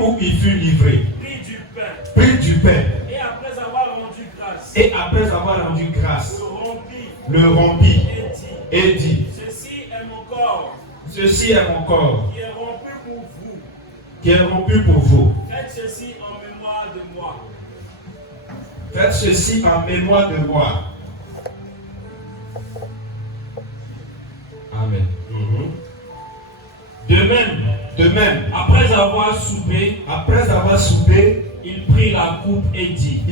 où il fut livré, prit du pain, et après avoir rendu grâce, le rompit et dit, ceci est mon corps, qui est rompu pour vous. Faites ceci en mémoire de moi. Faites ceci en mémoire de moi. Amen. De même, après avoir soupé, il prit la coupe et dit,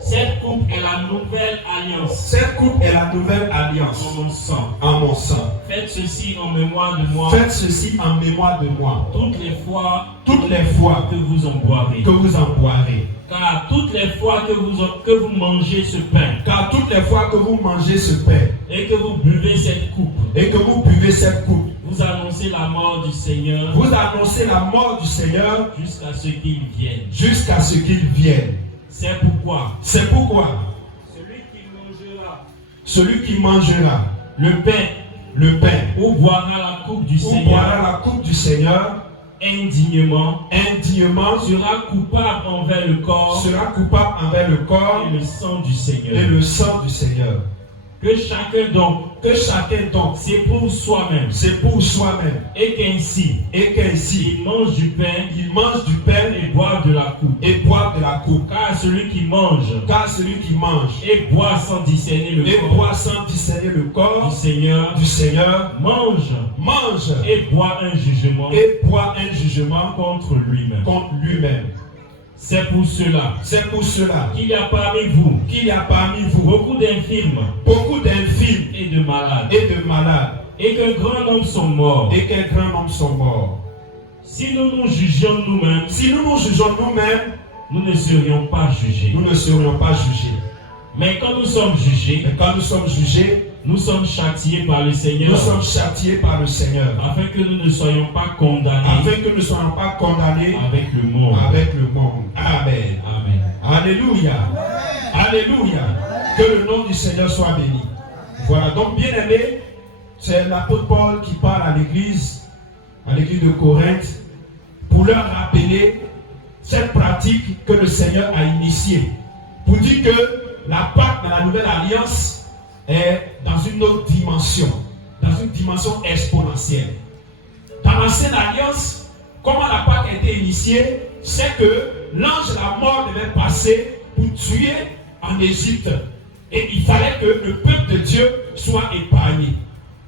cette coupe est la nouvelle alliance. En mon sang. Faites ceci en mémoire de moi. Toutes les fois que vous en boirez. Car toutes les fois que vous mangez ce pain. Et que vous buvez cette coupe. Vous annoncez la mort du Seigneur. Jusqu'à ce qu'il vienne. C'est pourquoi. Celui qui mangera le pain ou boira la coupe du Seigneur indignement sera coupable envers le corps et le sang du Seigneur. Que chacun donc s'éprouve soi-même. Et qu'ainsi il mange du pain et boive de la coupe. Car celui qui mange et boit sans discerner le corps du Seigneur mange et boit un jugement contre lui-même. C'est pour cela qu'il y a parmi vous beaucoup d'infirmes et de malades, et qu'un grand nombre sont morts. Si nous nous jugions nous-mêmes, nous ne serions pas jugés. Mais quand nous sommes jugés, nous sommes châtiés par le Seigneur. Afin que nous ne soyons pas condamnés. Avec le monde. Amen. Alléluia. Alléluia. Que le nom du Seigneur soit béni. Voilà, donc bien aimé, c'est l'apôtre Paul qui parle à l'église de Corinthe, pour leur rappeler cette pratique que le Seigneur a initiée. Pour dire que la Pâque dans la nouvelle alliance est dans une autre dimension, dans une dimension exponentielle. Dans l'ancienne alliance, comment la Pâque a été initiée, c'est que l'ange de la mort devait passer pour tuer en Égypte. Et il fallait que le peuple de Dieu soit épargné.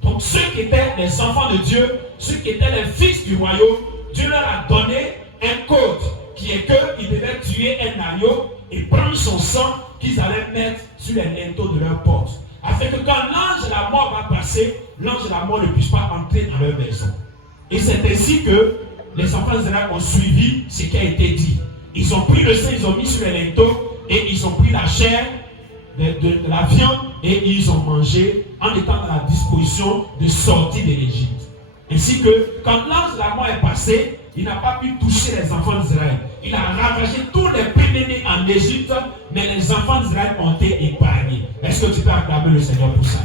Donc ceux qui étaient les enfants de Dieu, ceux qui étaient les fils du royaume, Dieu leur a donné un code qui est qu'ils devaient tuer un agneau et prendre son sang qu'ils allaient mettre sur les linteaux de leur porte. Afin que quand l'ange de la mort va passer, l'ange de la mort ne puisse pas entrer dans leur maison. Et c'est ainsi que les enfants d'Israël ont suivi ce qui a été dit. Ils ont pris le sang, ils ont mis sur les linteaux et ils ont pris la chair de la viande et ils ont mangé en étant dans la disposition de sortir de l'Égypte. Ainsi que quand l'ange de la mort est passé, il n'a pas pu toucher les enfants d'Israël. Il a ravagé tous les premiers-nés en Égypte, mais les enfants d'Israël ont été épargnés. Est-ce que tu peux acclamer le Seigneur pour ça?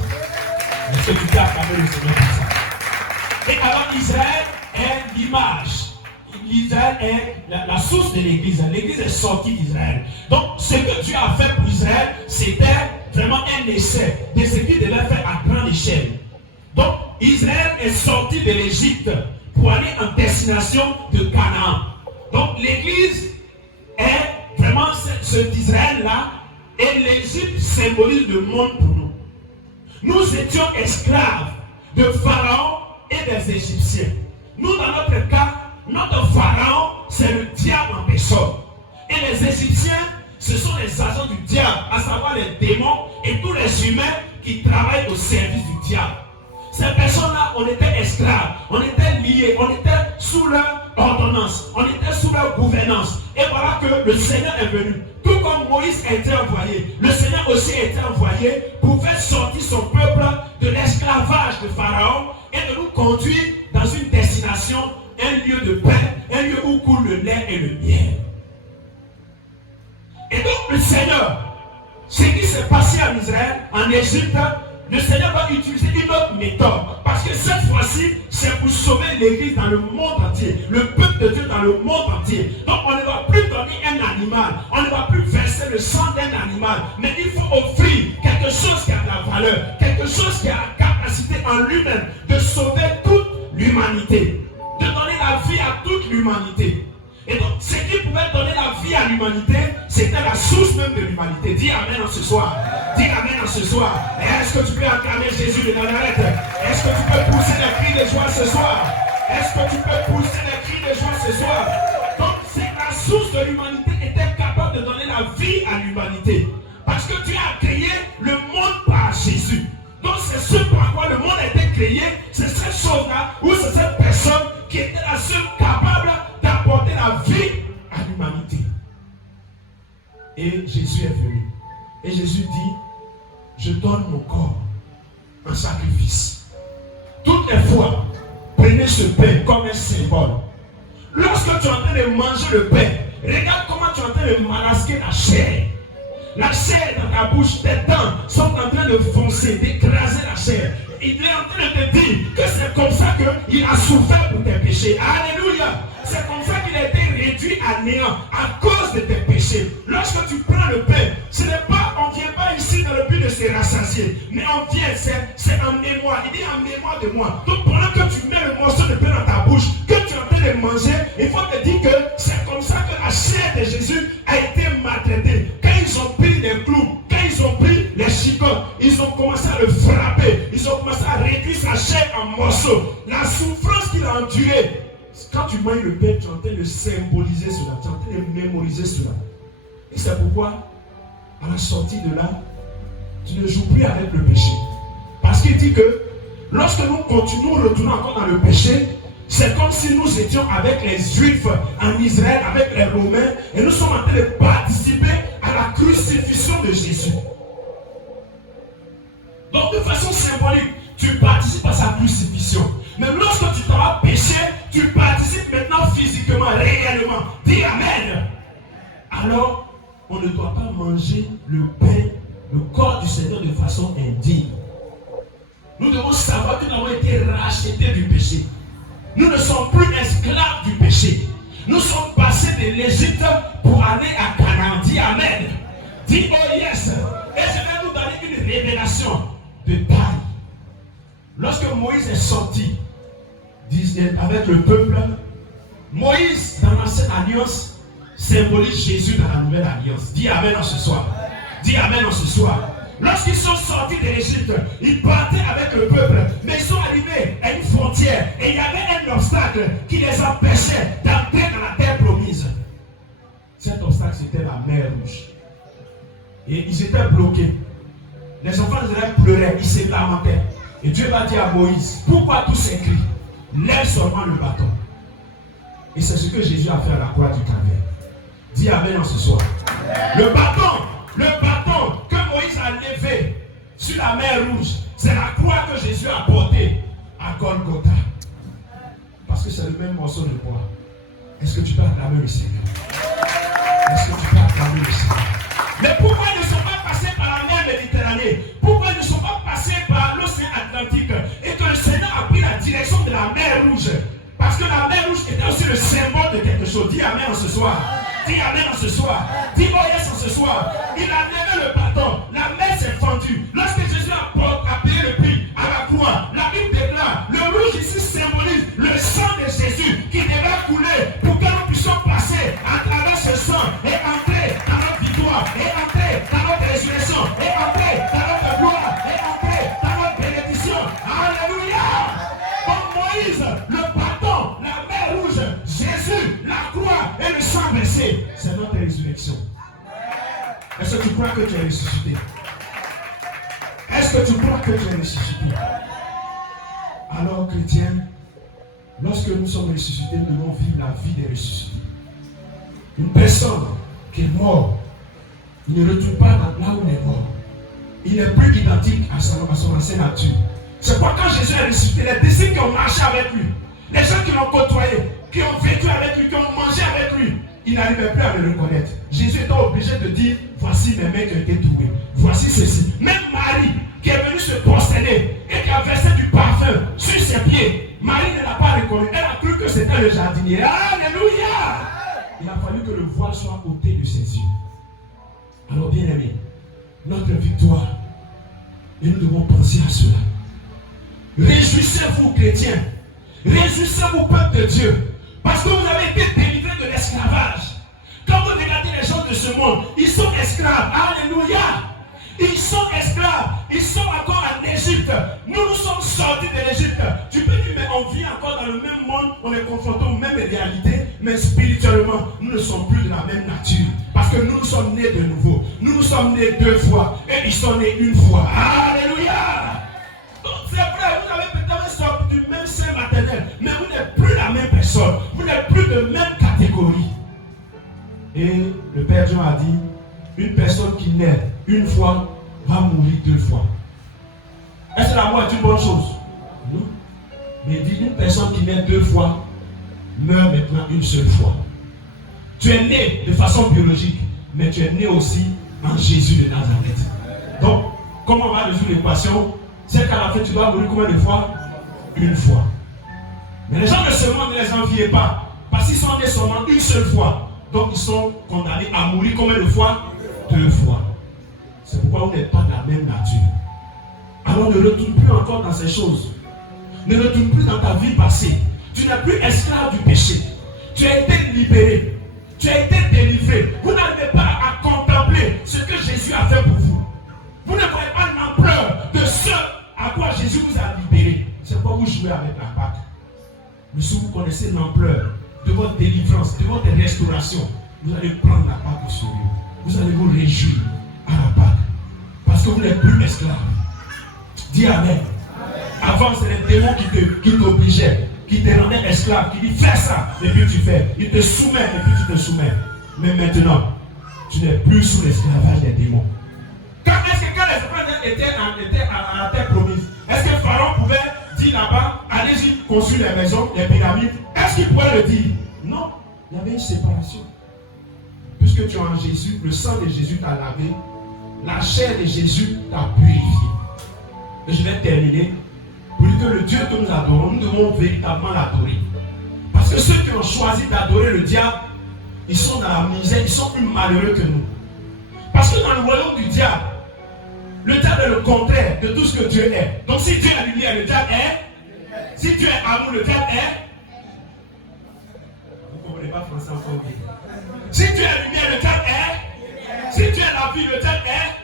Et alors Israël est l'image. Israël est la source de l'Église. L'Église est sortie d'Israël. Donc ce que Dieu a fait pour Israël, c'était vraiment un essai de ce qu'il devait faire à grande échelle. Donc Israël est sorti de l'Égypte pour aller en destination de Canaan. Donc l'Église est vraiment cet Israël-là, et l'Égypte symbolise le monde pour nous. Nous étions esclaves de Pharaon et des Égyptiens. Nous, dans notre cas, notre Pharaon, c'est le diable en personne. Et les Égyptiens, ce sont les agents du diable, à savoir les démons et tous les humains qui travaillent au service du diable. Ces personnes-là, on était esclaves, on était liés, on était sous leur ordonnance, on était sous leur gouvernance. Et voilà que le Seigneur est venu. Tout comme Moïse a été envoyé, le Seigneur aussi a été envoyé pour faire sortir son peuple de l'esclavage de Pharaon et de nous conduire dans une destination, un lieu de paix, un lieu où coule le lait et le miel. Et donc le Seigneur, ce qui s'est passé en Israël, en Égypte, le Seigneur va utiliser une autre méthode. Parce que cette fois-ci, c'est pour sauver l'église dans le monde entier, le peuple de Dieu dans le monde entier. Donc on ne va plus donner un animal, on ne va plus verser le sang d'un animal, mais il faut offrir quelque chose qui a de la valeur, quelque chose qui a la capacité en lui-même de sauver toute l'humanité, de donner la vie à toute l'humanité. Et donc, ce qui pouvait donner la vie à l'humanité, c'était la source même de l'humanité. Dis Amen en ce soir. Dis Amen en ce soir. Est-ce que tu peux acclamer Jésus de Nazareth? Est-ce que tu peux pousser des cris de joie ce soir? Est-ce que tu peux pousser des cris de joie ce soir? Donc, c'est la source de l'humanité était capable de donner la vie à l'humanité. Parce que tu as créé le monde par Jésus. Donc, c'est ce par quoi le monde a été créé. C'est cette chose-là, ou c'est cette personne qui était la seule capable d'apporter la vie à l'humanité. Et Jésus est venu. Et Jésus dit, je donne mon corps en sacrifice. Toutes les fois, prenez ce pain comme un symbole. Lorsque tu es en train de manger le pain, regarde comment tu es en train de malasquer la chair. La chair dans ta bouche, tes dents sont en train de foncer, d'écraser la chair. Il est en train de te dire que c'est comme ça qu'il a souffert pour tes péchés. Alléluia. C'est comme ça qu'il a été réduit à néant à cause de tes péchés. Lorsque tu prends le pain, ce n'est pas, on ne vient pas ici dans le but de se rassasier, mais on vient, c'est en mémoire. Il dit en mémoire de moi. Donc pendant que tu mets le morceau de pain dans ta bouche, que tu es en train de manger, il faut te dire que c'est comme ça que la chair de Jésus a été maltraitée. Quand ils ont pris des clous, quand ils ont pris les chicottes, ils ont commencé à le frapper, ils ont commencé à réduire sa chair en morceaux. La souffrance qu'il a endurée. Quand tu manges le pain, tu es en train de symboliser cela, tu es en train de mémoriser cela. Et c'est pourquoi, à la sortie de là, tu ne joues plus avec le péché. Parce qu'il dit que lorsque nous continuons, retournons encore dans le péché, c'est comme si nous étions avec les Juifs en Israël, avec les Romains, et nous sommes en train de participer à la crucifixion de Jésus. Donc de façon symbolique, tu participes à sa crucifixion. Mais lorsque tu t'auras péché, tu participes maintenant physiquement, réellement. Dis Amen. Alors, on ne doit pas manger le pain, le corps du Seigneur de façon indigne. Nous devons savoir que nous avons été rachetés du péché. Nous ne sommes plus esclaves du péché. Nous sommes passés de l'Égypte pour aller à Canaan. Dis Amen. Dis oh yes. Et je vais nous donner une révélation de taille. Lorsque Moïse est sorti avec le peuple, Moïse dans l'ancienne alliance symbolise Jésus dans la nouvelle alliance. Dis Amen en ce soir. Dis Amen en ce soir. Lorsqu'ils sont sortis de l'Égypte, ils partaient avec le peuple, mais ils sont arrivés à une frontière et il y avait un obstacle qui les empêchait d'entrer dans la terre promise. Cet obstacle, c'était la mer Rouge. Et ils étaient bloqués. Les enfants d'Israël pleuraient, ils se lamentaient. Et Dieu va dire à Moïse, pourquoi tous ces cris? Lève seulement le bâton. Et c'est ce que Jésus a fait à la croix du Calvaire. Dis Amen en ce soir. Le bâton que Moïse a levé sur la mer Rouge, c'est la croix que Jésus a portée à Golgotha. Parce que c'est le même morceau de bois. Est-ce que tu peux acclamer le Seigneur? Est-ce que tu peux acclamer le Seigneur? Mais pourquoi ils ne sont pas passés par la mer Méditerranée? Pourquoi ils ne sont pas passés par l'océan Atlantique? Et que le Seigneur a pris la direction de la mer Rouge? Parce que la mer Rouge était aussi le symbole de quelque chose. Dis Amen en ce soir. Dis Amen en ce soir. Dis oh yes en ce soir. Il a levé le bâton. La mer s'est fendue. Lorsque Jésus a payé le prix à la croix, la Bible déclare, le rouge ici symbolise le sang de Jésus qui devait couler pour que nous puissions passer à travers ce sang et entrer dans notre victoire, et entrer dans notre résurrection, et entrer dans notre gloire, et entrer dans notre bénédiction. Alléluia! Comme Moïse, le bâton, la mer rouge, Jésus, la croix et le sang versé, c'est notre résurrection. Est-ce que tu crois que tu es ressuscité? Est-ce que tu crois que tu es ressuscité? Alors, chrétiens, lorsque nous sommes ressuscités, nous devons vivre la vie des ressuscités. Une personne qui est morte, il ne retourne pas là où il est mort. Il n'est plus identique à son ancienne nature. C'est pourquoi quand Jésus est ressuscité, les disciples qui ont marché avec lui, les gens qui l'ont côtoyé, qui ont vécu avec lui, qui ont mangé avec lui, ils n'arrivaient plus à le reconnaître. Jésus était obligé de dire, voici mes mains qui ont été trouvées. Voici ceci. Même Marie, qui est venue se prosterner et qui a versé du parfum sur ses pieds, Marie ne l'a pas reconnu. Elle a cru que c'était le jardinier. Alléluia! Il a fallu que le voile soit ôté de ses yeux. Alors, bien aimé, notre victoire, et nous devons penser à cela. Réjouissez-vous, chrétiens. Réjouissez-vous, peuple de Dieu. Parce que vous avez été délivrés de l'esclavage. Quand vous regardez les gens de ce monde, ils sont esclaves. Alléluia! Ils sont esclaves. Ils sont encore en Égypte. Nous sommes sortis de l'Égypte. Tu peux dire, mais on vit encore dans le même monde. On est confrontés aux mêmes réalités. Mais spirituellement, nous ne sommes plus de la même nature. Parce que nous sommes nés de nouveau. Nous sommes nés 2 fois. Et ils sont nés 1 fois. Alléluia! Donc c'est vrai, vous avez peut-être sorti du même sein maternel. Mais vous n'êtes plus la même personne. Vous n'êtes plus de même catégorie. Et le Père Jean a dit, une personne qui naît 1 fois va mourir 2 fois. Est-ce que la mort est une bonne chose? Non. Mais il dit, une personne qui naît 2 fois meurt maintenant 1 seule fois. Tu es né de façon biologique, mais tu es né aussi en Jésus de Nazareth. Donc, comment on va résoudre l'équation? C'est qu'à la fin, tu dois mourir combien de fois? 1 fois. Mais les gens de ce monde, ne les enviez pas. Parce qu'ils sont nés seulement 1 seule fois. Donc, ils sont condamnés à mourir combien de fois? 2 fois. C'est pourquoi vous n'êtes pas de la même nature. Alors, ne retourne plus encore dans ces choses. Ne retourne plus dans ta vie passée. Tu n'es plus esclave du péché. Tu as été libéré. Tu as été délivré. Vous n'arrivez pas à contempler ce que Jésus a fait pour vous. Vous ne voyez pas l'ampleur de ce à quoi Jésus vous a libéré. C'est pourquoi vous jouez avec la Pâque. Mais si vous connaissez l'ampleur de votre délivrance, de votre restauration, vous allez prendre la Pâque au sérieux. Vous allez vous réjouir à la Pâque. Parce que vous n'êtes plus esclave. Dis Amen. Avant, c'est les démons qui t'obligeaient, qui te rendaient esclave, qui disent fais ça, et puis tu fais. Ils te soumettent, et puis tu te soumets. Mais maintenant, tu n'es plus sous l'esclavage des démons. Quand les esclaves étaient à la terre promise, est-ce que Pharaon pouvait dire là-bas, allez-y, construire les maisons, les pyramides? Est-ce qu'il pouvait le dire? Non, il y avait une séparation. Puisque tu es en Jésus, le sang de Jésus t'a lavé, la chair de Jésus t'a purifié. Et je vais terminer pour dire que le Dieu que nous adorons, nous devons véritablement l'adorer. Parce que ceux qui ont choisi d'adorer le diable, ils sont dans la misère, ils sont plus malheureux que nous. Parce que dans le royaume du diable, le diable est le contraire de tout ce que Dieu est. Donc si Dieu est lumière, le diable est. Si Dieu est amour, le diable est. Vous ne comprenez pas français encore bien. Si Dieu est lumière, le diable est. Si Dieu est la vie, le diable est.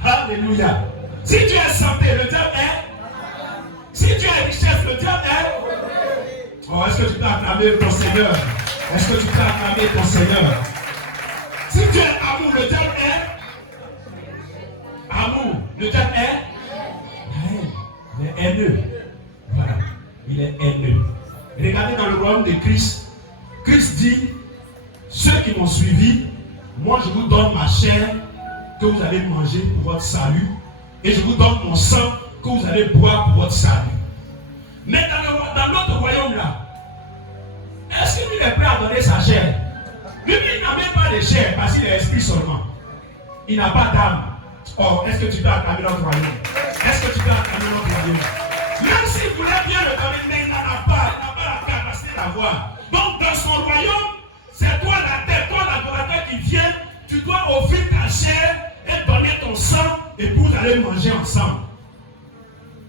Alléluia. Si Dieu est santé, le diable est. Si Dieu est richesse, le diable est. Oh, est-ce que tu peux acclamer ton Seigneur? Est-ce que tu peux acclamer ton Seigneur? Si Dieu est amour, le diable est. Amour, le diable est. Il est haineux. Voilà. Il est haineux. Regardez dans le royaume de Christ. Christ dit, ceux qui m'ont suivi, moi je vous donne ma chair que vous allez manger pour votre salut, et je vous donne mon sang que vous allez boire pour votre salut. Mais dans notre royaume là, est-ce que lui est prêt à donner sa chair? Lui, il n'a même pas de chair parce qu'il est esprit seulement. Il n'a pas d'âme. Or, est-ce que tu peux acclamer notre royaume? Est-ce que tu peux acclamer notre royaume? Même s'il voulait bien le donner, mais il n'a pas la capacité d'avoir. Donc, dans son royaume, c'est toi la tête, toi l'adorateur qui vient, tu dois offrir ta chair et donner ton sang, et puis vous allez manger ensemble.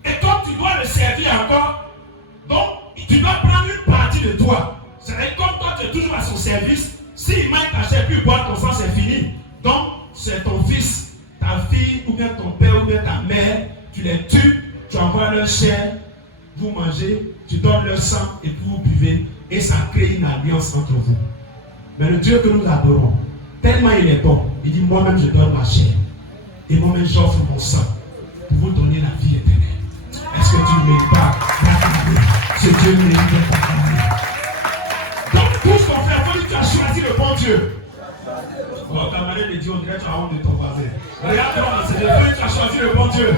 Et comme tu dois le servir encore, donc tu dois prendre une partie de toi. C'est comme toi tu es toujours à son service, s'il manque ta chair, puis boire ton sang, c'est fini. Donc c'est ton fils, ta fille, ou bien ton père, ou bien ta mère, tu les tues, tu envoies leur chair, vous mangez, tu donnes leur sang, et puis vous buvez, et ça crée une alliance entre vous. Mais le Dieu que nous adorons, tellement il est bon, il dit moi-même je donne ma chair, et moi-même j'offre mon sang, pour vous donner la vie éternelle. Est-ce que tu ne mérites pas d'acclamer? Ce Dieu mérite d'être acclamé. Donc tout ce qu'on fait, il faut dire que tu as choisi le bon Dieu. Oh, ta manière de dire, on dirait que tu as honte de ton voisin. Regarde-moi, c'est le Dieu, tu as choisi le bon Dieu.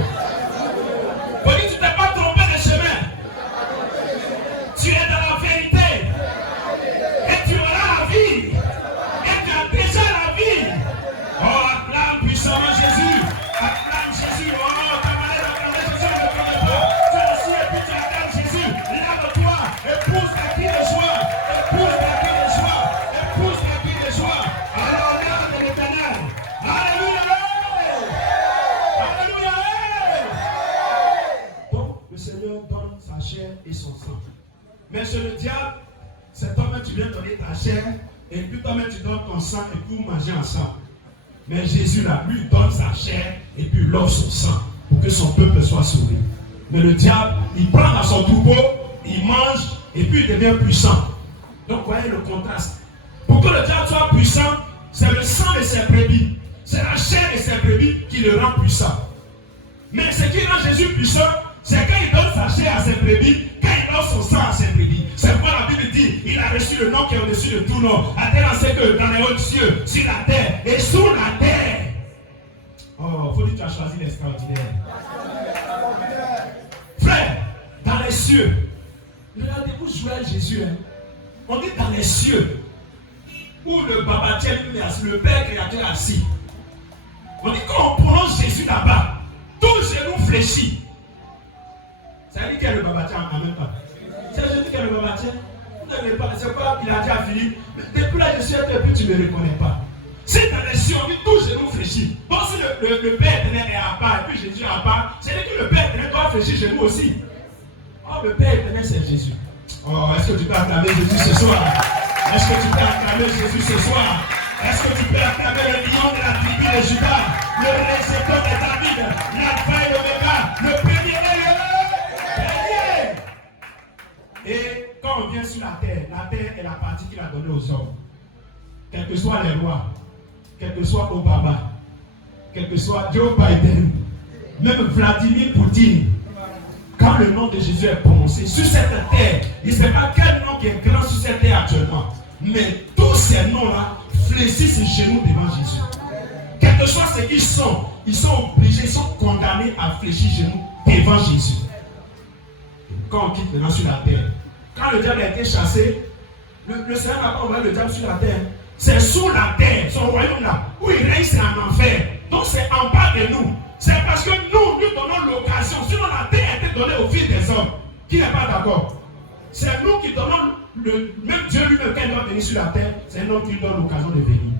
Faut dire que tu t'es pas trompé de chemin. Tu es dans la vérité. Et tu auras la vie. Et tu as déjà la vie. Oh, acclame puissamment Jésus. Acclame Jésus. Oh, ta manière d'acclamer Jésus. sang. Mais chez le diable, c'est toi-même tu viens donner ta chair, et puis toi-même tu donnes ton sang, et puis vous mangez ensemble. Mais Jésus là, lui donne sa chair, et puis il offre son sang, pour que son peuple soit sauvé. Mais le diable, il prend dans son troupeau, il mange, et puis il devient puissant. Donc voyez le contraste. Pour que le diable soit puissant, c'est le sang de ses brebis. C'est la chair de ses brebis qui le rend puissant. Mais ce qui rend Jésus puissant, c'est quand il donne sa chair à ses brebis, quand il donne son sang à ses brebis. C'est pourquoi la Bible dit, il a reçu le nom qui est au-dessus de tout nom. À tel enseigne que dans les hauts cieux, sur la terre et sous la terre. Oh, faut dire que tu as choisi l'extraordinaire. Frère, dans les cieux, regardez-vous jouer à Jésus. Hein. On dit dans les cieux, où le Babatiel, le Père créateur assis. On dit quand on prononce Jésus là-bas, tout genou fléchit. Ça veut dire qu'il y a le Babatiel en même temps. C'est Jésus qui est le Babatiel. Vous n'avez pas, c'est quoi il a dit à Philippe, depuis là je suis depuis tu ne me reconnais pas. Si dans les cieux, on dit tout genou fléchit. Bon, si le Père éternel est à part et puis Jésus est à part, c'est dire que le Père éternel doit fléchir chez nous aussi. Oh, le Père éternel c'est Jésus. Oh, est-ce que tu peux acclamer Jésus ce soir? Est-ce que tu peux acclamer Jésus ce soir? Est-ce que tu peux acclamer le lion de la tribu de Judas, le récepteur de David, l'alpha et l'oméga, le premier et le dernier? Et quand on vient sur la terre est la partie qu'il a donnée aux hommes. Quels que soient les rois, quel que soit Obama, quel que soit Joe Biden, même Vladimir Poutine, quand le nom de Jésus est prononcé sur cette terre, il ne sait pas quel nom qui est grand sur cette terre actuellement. Mais tous ces noms-là fléchissent les genoux devant Jésus. Quel que soit ce qu'ils sont obligés, ils sont condamnés à fléchir les genoux devant Jésus. Quand on quitte maintenant sur la terre, quand le diable a été chassé, le Seigneur n'a pas envoyé le diable sur la terre. C'est sous la terre, son royaume-là, où il règne, c'est en enfer. Donc c'est en bas de nous. C'est parce que nous donnons l'occasion. Sinon la terre a été donnée au fil des hommes. Qui n'est pas d'accord? C'est nous qui donnons même Dieu lui-même quand il doit venir sur la terre, c'est un homme qui lui donne l'occasion de venir.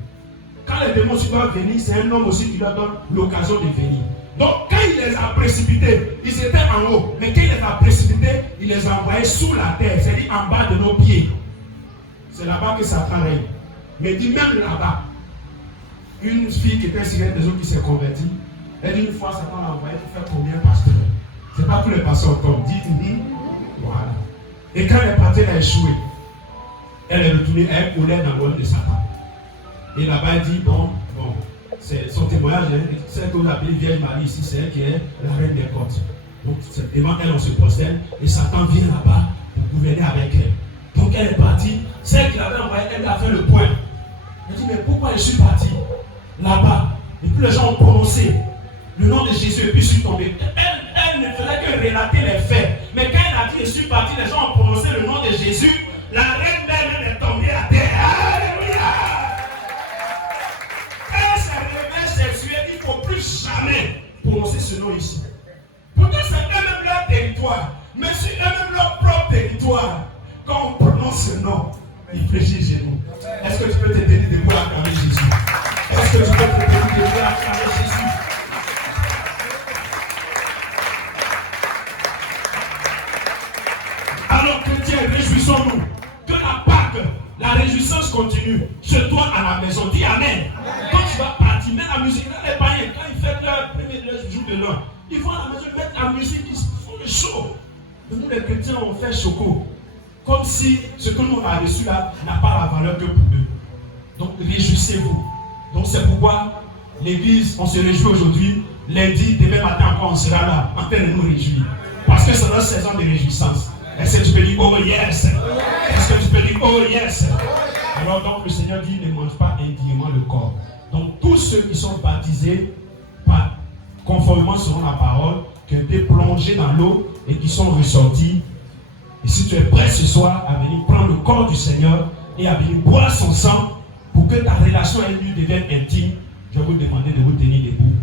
Quand les démons aussi doivent venir, c'est un homme aussi qui leur donne l'occasion de venir. Donc quand il les a précipités, ils étaient en haut. Mais quand il les a précipités, il les a envoyés sous la terre, c'est-à-dire en bas de nos pieds. C'est là-bas que Satan règne. Mais dit même là-bas, une fille qui était sirène des autres qui s'est convertie, elle dit une fois Satan l'a envoyé pour faire combien pasteur? C'est pas tous les pasteurs comme dit, voilà. Et quand elle est partie, elle a échoué. Elle est retournée, elle coulait dans le rôle de Satan. Et là-bas, elle dit, bon, c'est son témoignage, celle que vous appelez Vierge Marie ici, c'est elle qui est la reine des côtes. Donc devant elle, on se prosterne, et Satan vient là-bas pour gouverner avec elle. Donc elle est partie, celle qui l'avait envoyée, elle a fait le point. Elle dit, mais pourquoi je suis parti là-bas? Et puis les gens ont prononcé le nom de Jésus et puis je suis tombé. Elle ne faisait que relater les faits. Mais quand elle a dit je suis parti, les gens ont prononcé le nom de Jésus. La reine d'elle est tombée à terre. Alléluia! Elle s'est réveillée, s'est tuée. Il ne faut plus jamais prononcer ce nom ici. Pourtant c'est eux-mêmes leur territoire. Mais sur eux-mêmes leur propre territoire. Quand on prononce ce nom, il fléchit chez nous. Est-ce que tu peux te tenir debout à acclamer Jésus? Est-ce que tu peux te tenir debout à acclamer Jésus? Alors chrétiens, réjouissons-nous que la Pâque, la réjouissance continue chez toi à la maison. Dis Amen. Quand tu vas partir, mets la musique. Les païens, quand ils fêtent leur premier jour de l'an, ils vont à la maison, ils mettent la musique, ils font le show. Et nous les chrétiens, on fait choco. Comme si ce que nous avons reçu là n'a pas la valeur que pour eux. Donc réjouissez-vous. Donc c'est pourquoi l'église, on se réjouit aujourd'hui. Lundi, demain matin encore, on sera là en train de nous réjouir. Parce que c'est notre saison de réjouissance. Est-ce que tu peux dire oh yes? Est-ce que tu peux dire oh yes? Alors donc le Seigneur dit ne mange pas indignement le corps. Donc tous ceux qui sont baptisés conformément selon la parole, qui ont été plongés dans l'eau et qui sont ressortis. Et si tu es prêt ce soir à venir prendre le corps du Seigneur et à venir boire son sang pour que ta relation avec lui devienne intime, je vais vous demander de vous tenir debout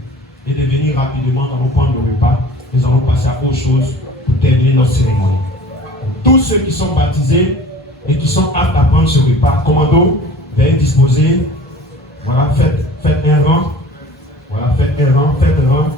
et de venir rapidement. Nous allons prendre le repas. Nous allons passer à autre chose pour terminer notre cérémonie. Donc, tous ceux qui sont baptisés et qui sont aptes à prendre ce repas, commando, veuillez disposer. Voilà, faites un rang. Voilà, faites un rang, faites un rang.